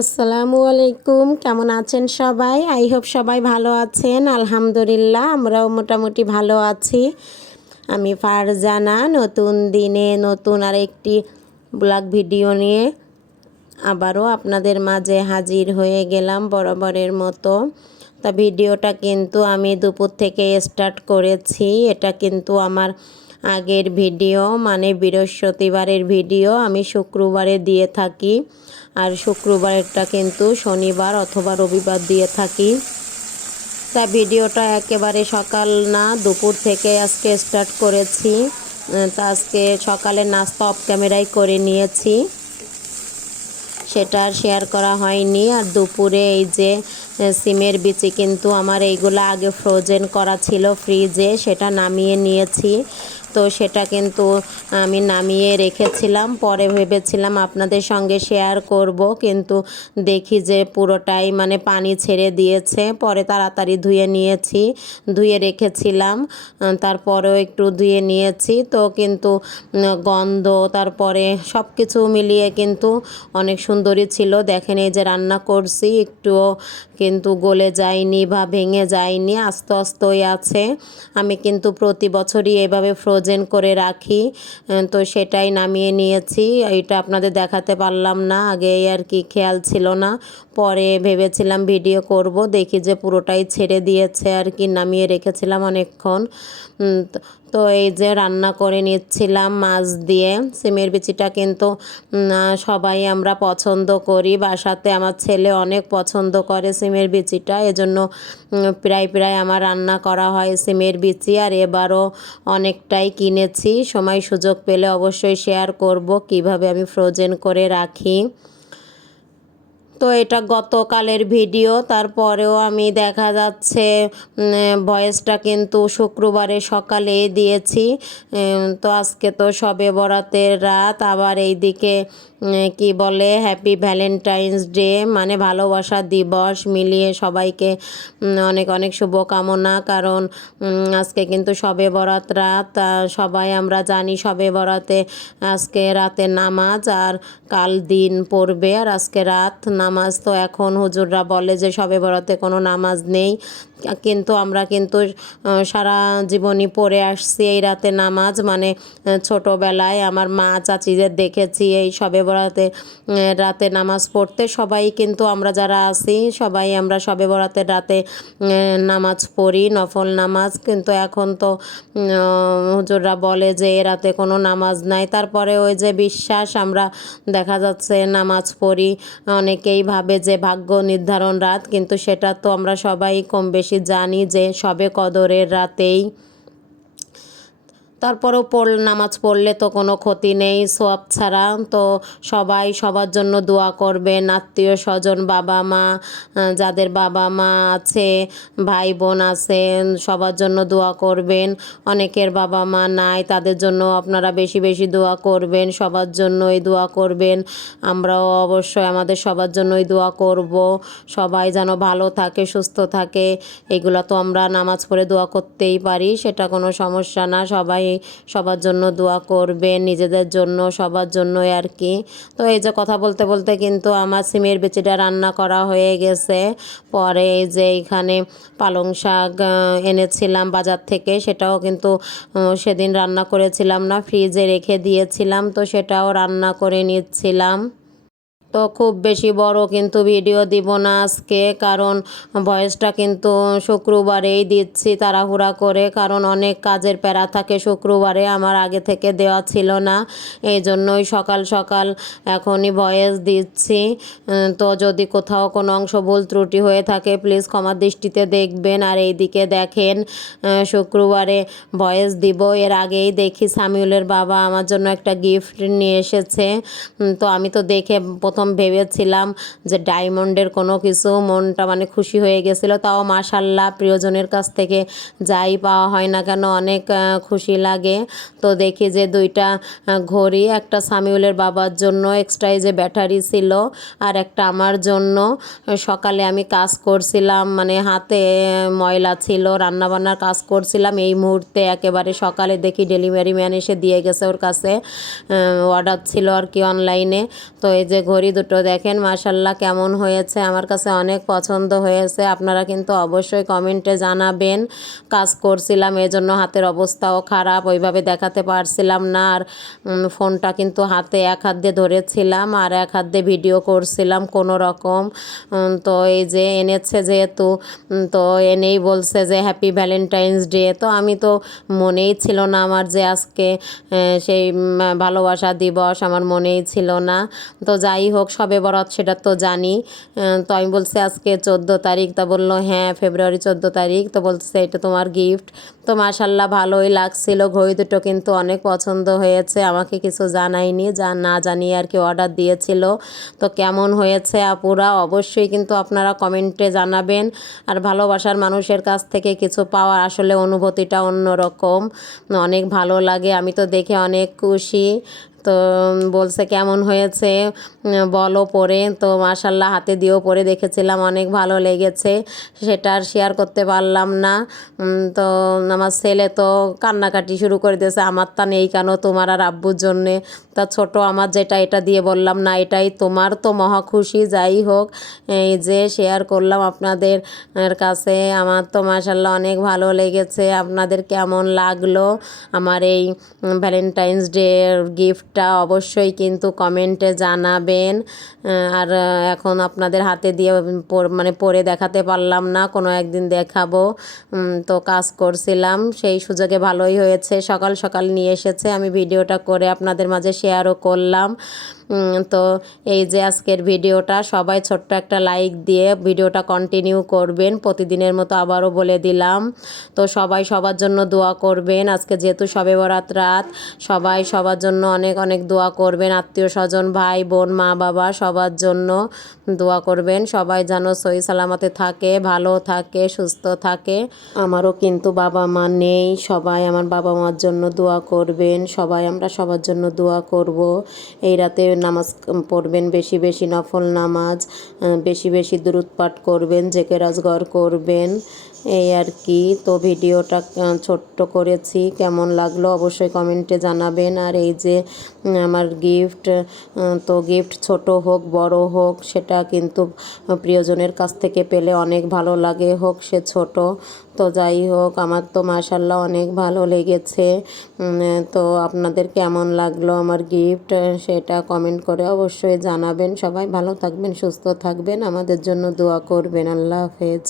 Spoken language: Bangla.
আসসালামু আলাইকুম, কেমন আছেন সবাই? আই হোপ সবাই ভালো আছেন। আলহামদুলিল্লাহ, আমরাও মোটামুটি ভালো আছি। আমি ফারজানা, নতুন দিনে নতুন আর একটি ব্লগ ভিডিও নিয়ে আবারও আপনাদের মাঝে হাজির হয়ে গেলাম বরাবরের মতো। তা ভিডিওটা কিন্তু আমি দুপুর থেকে স্টার্ট করেছি। এটা কিন্তু আমার আগের ভিডিও মানে বৃহস্পতিবারের ভিডিও। আমি শুক্রবারে দিয়ে থাকি। আর শুক্রবারেরটা কিন্তু শনিবার অথবা রবিবার দিয়ে থাকি। তা ভিডিওটা একেবারে সকাল না, দুপুর থেকে আজকে স্টার্ট করেছি। তা আজকে সকালে নাস্তা অফ ক্যামেরায় করে নিয়েছি। সেটা শেয়ার করা হয়নি। আর দুপুরে এই যে সিমের বিচি কিন্তু আমার এইগুলো আগে ফ্রোজেন করা ছিল ফ্রিজে সেটা নামিয়ে নিয়েছি। তো সেটা কিন্তু আমি নামিয়ে রেখেছিলাম। পরে ভেবেছিলাম আপনাদের সঙ্গে শেয়ার করব। কিন্তু দেখি যে পুরোটাই মানে পানি ছেড়ে দিয়েছে। পরে তাড়াতাড়ি ধুয়ে নিয়েছি। ধুয়ে রেখেছিলাম। তারপরেও একটু ধুয়ে নিয়েছি। তো কিন্তু গন্ধ, তারপরে সব কিছু মিলিয়ে কিন্তু অনেক সুন্দরই ছিল। দেখেন এই যে রান্না করছি। একটুও কিন্তু গলে যায়নি বা ভেঙে যায়নি। আস্তে আস্তেই আছে। আমি কিন্তু প্রতি বছরই এভাবে ফ্রোজেন করে রাখি। তো সেটাই নামিয়ে নিয়েছি। এটা আপনাদের দেখাতে পারলাম না। আগে আর কি খেয়াল ছিল না। পরে ভেবেছিলাম ভিডিও করব। দেখি যে পুরোটাই ছেড়ে দিয়েছে আর কি। নামিয়ে রেখেছিলাম অনেকক্ষণ। তো এই যে রান্না করে নিচ্ছিলাম মাছ দিয়ে, সিমের বিচিটা কিন্তু সবাই আমরা পছন্দ করি। বাসাতে আমার ছেলে অনেক পছন্দ করে সিমের বিচিটা, এজন্য প্রায় প্রায় আমার রান্না করা হয় সিমের বিচি। আর এবারও অনেকটাই কিনেছি। সময় সুযোগ পেলে অবশ্যই শেয়ার করব কীভাবে আমি ফ্রোজেন করে রাখি। তো এটা গতকালের ভিডিও, তারপরেও আমি দেখা যাচ্ছে ভয়েসটা কিন্তু শুক্রবারে সকালে দিয়েছি তো আজকে তো সবে বরাতের রাত, আবার এই দিকে কি বলে হ্যাপি ভ্যালেন্টাইন্স ডে মানে ভালোবাসা দিবস, মিলিয়ে সবাইকে অনেক অনেক শুভকামনা, কারণ আজকে কিন্তু সবে বরাত রাত সবাই আমরা জানি সবে বরাতে আজকে রাতে নামাজ, আর কাল দিন পড়বে, আর আজকে রাত নামাজ তো এখন হুজুররা বলে যে সবে বরাতে কোনো নামাজ নেই। কিন্তু আমরা কিন্তু সারা জীবনই পড়ে আসছি এই রাতে নামাজ। মানে ছোটোবেলায় আমার মা চাচিদের দেখেছি এই সবে বরাতে রাতে নামাজ পড়তে। সবাই কিন্তু আমরা যারা আছি, সবাই আমরা সবে বরাতের রাতে নামাজ পড়ি, নফল নামাজ। কিন্তু এখন তো হুজুররা বলে যে এ রাতে কোনো নামাজ নাই। তারপরে ওই যে বিশ্বাস, আমরা দেখা যাচ্ছে নামাজ পড়ি। অনেকেই ভাবে যে ভাগ্য নির্ধারণ রাত, কিন্তু সেটা তো আমরা সবাই কম বেশি বেশি জানি যে সবে কদরের রাতেই তারপরেও পড়, নামাজ পড়লে তো কোনো ক্ষতি নেই সব ছাড়া। তো সবাই সবার জন্য দোয়া করবেন, আত্মীয় স্বজন, বাবা মা যাদের বাবা মা আছে, ভাই বোন আছেন, সবার জন্য দোয়া করবেন। অনেকের বাবা মা নাই, তাদের জন্য আপনারা বেশি বেশি দোয়া করবেন, সবার জন্যই দোয়া করবেন। আমরাও অবশ্যই আমাদের সবার জন্যই দোয়া করব। সবাই যেন ভালো থাকে, সুস্থ থাকে, এগুলো তো আমরা নামাজ পড়ে দোয়া করতেই পারি, সেটা কোনো সমস্যা না। সবাই সবার জন্য দোয়া করবে নিজেদের জন্য, সবার জন্য আর কি। তো এই যে কথা বলতে বলতে কিন্তু আমার সিমের বেচিটা রান্না করা হয়ে গেছে। পরে যে এখানে পালং শাক এনেছিলাম বাজার থেকে, সেটাও কিন্তু সেদিন রান্না করেছিলাম না, ফ্রিজে রেখে দিয়েছিলাম, তো সেটাও রান্না করে নিচ্ছিলাম। তো খুব বেশি বড় কিন্তু ভিডিও দিব না আজকে, কারণ ভয়েসটা কিন্তু শুক্রবারেই দিচ্ছি তাড়াহুড়া করে, কারণ অনেক কাজের প্যারা থাকে শুক্রবারে, আমার আগে থেকে দেওয়া ছিল না, এই জন্যই সকাল সকাল এখনই ভয়েস দিচ্ছি। তো যদি কোথাও কোনো অংশ ভুল ত্রুটি হয়ে থাকে, প্লিজ ক্ষমার দৃষ্টিতে দেখবেন। আর এইদিকে দেখেন শুক্রবারে ভয়েস দিব, এর আগেই দেখি সামিউলের বাবা আমার জন্য একটা গিফট নিয়ে এসেছে। তো আমি তো দেখে প্রথম প্রথম ভেবেছিলাম যে ডায়মন্ডের কোনো কিছু মনটা মানে খুশি হয়ে গেছিল। তাও মাশাল্লাহ প্রিয়জনের কাছ থেকে যাই পাওয়া হয় না কেন অনেক খুশি লাগে। তো দেখি যে দুইটা ঘড়ি, একটা সামিউলের বাবার জন্য এক্সট্রাই যে ব্যাটারি ছিল আর একটা আমার জন্য। সকালে আমি কাজ করছিলাম মানে হাতে ময়লা ছিল, রান্নাবান্নার কাজ করছিলাম। এই মুহূর্তে একেবারে সকালে দেখি ডেলিভারি ম্যান এসে দিয়ে গেছে ওর কাছে অর্ডার ছিল আর কি অনলাইনে তো এই যে ঘড়ি দুটো দেখেন মাশাল্লাহ কেমন হয়েছে, আমার কাছে অনেক পছন্দ হয়েছে। আপনারা কিন্তু অবশ্যই কমেন্টে জানাবেন, কাজ করছিলাম, এজন্য হাতের অবস্থাও খারাপ, ওইভাবে দেখাতে পারছিলাম না। আর ফোনটা কিন্তু হাতে এক হাত দিয়ে ধরেছিলাম, আর এক হাত দিয়ে ভিডিও করছিলাম কোনো রকম তো এই যে এনেছে যেহেতু তো এনেই বলছে যে হ্যাপি ভ্যালেন্টাইন্স ডে তো আমি তো মনেই ছিল না আমার যে আজকে সেই ভালোবাসা দিবস, আমার মনেই ছিল না। তো যাই হোক সবে বরাত, সেটা তো জানি। তো আমি বলছি, আজকে চোদ্দ তারিখ। তা বলল হ্যাঁ ফেব্রুয়ারি চোদ্দ তারিখ। তো বলছে, এটা তোমার গিফট তো মাশাল্লাহ ভালোই লাগছিল। ঘড়ি দুটো কিন্তু অনেক পছন্দ হয়েছে। আমাকে কিছু জানায়নি, যা না জানিয়ে আর কি অর্ডার দিয়েছিল। তো কেমন হয়েছে আপুরা? অবশ্যই কিন্তু আপনারা কমেন্টে জানাবেন। আর ভালোবাসার মানুষের কাছ থেকে কিছু পাওয়ার আসলে অনুভূতিটা অন্যরকম। অনেক ভালো লাগে, আমি তো দেখে অনেক খুশি। তো বলছে, কেমন হয়েছে? বলো পরে। তো মাশাল্লাহ হাতে দিয়েও পরে দেখেছিলাম, অনেক ভালো লেগেছে। সেটা আর শেয়ার করতে পারলাম না। তো আমার ছেলে তো কান্নাকাটি শুরু করে দিয়েছে, আমার তা নেই কেন তোমার আর আব্বুর জন্যে? তা ছোট আমার যেটা, এটা দিয়ে বললাম, না, এটাই তোমার, তো মহা খুশি, যাই হোক। এই যে শেয়ার করলাম আপনাদের কাছে, আমার তো মাশাল্লাহ অনেক ভালো লেগেছে। আপনাদের কেমন লাগল আমার এই ভ্যালেন্টাইন্স ডে গিফটটা অবশ্যই কিন্তু কমেন্টে জানাবেন। আর এখন আপনাদের হাতে দিয়ে মানে পরে দেখাতে পারলাম না, কোনো একদিন দেখাবো। তো কাজ করছিলাম, সেই সুযোগে ভালোই হয়েছে, সকাল সকাল নিয়ে এসেছে। আমি ভিডিওটা করে আপনাদের মাঝে শেয়ারও করলাম। তো এই যে আজকের ভিডিওটা, সবাই ছোট্ট একটা লাইক দিয়ে ভিডিওটা কন্টিনিউ করবেন, প্রতিদিনের মতো আবারও বলে দিলাম। তো সবাই সবার জন্য দোয়া করবেন। আজকে যেহেতু সবে বরাত রাত, সবাই সবার জন্য অনেক অনেক দোয়া করবেন, আত্মীয় স্বজন, ভাই, বোন, মা, বাবা, সবার জন্য দোয়া করবেন। সবাই যেন সহি সালামতে থাকে, ভালো থাকে, সুস্থ থাকে। আমারও কিন্তু বাবা মা নেই, সবাই আমার বাবা মার জন্য দোয়া করবেন, সবাই আমরা সবার জন্য দোয়া করব। এই রাতে নামাজ পড়বেন, বেশি বেশি নফল নামাজ বেশি বেশি দূরত পাঠ করবেন জেকে রাজগর করবেন। এই আর কি। তো ভিডিওটা ছোট্ট করেছি। কেমন লাগল অবশ্যই কমেন্টে জানাবেন। আর এই যে আমার গিফট তো গিফট ছোট হোক, বড় হোক, সেটা কিন্তু প্রিয়জনের কাছ থেকে পেলে অনেক ভালো লাগে, হোক সে ছোট। তো যাই হোক, আমার তো মাশাল্লাহ অনেক ভালো লেগেছে। তো আপনাদের কেমন লাগল আমার গিফট সেটা কমেন্ট করে অবশ্যই জানাবেন। সবাই ভালো থাকবেন, সুস্থ থাকবেন। আমাদের জন্য দোয়া করবেন। আল্লাহ হাফেজ।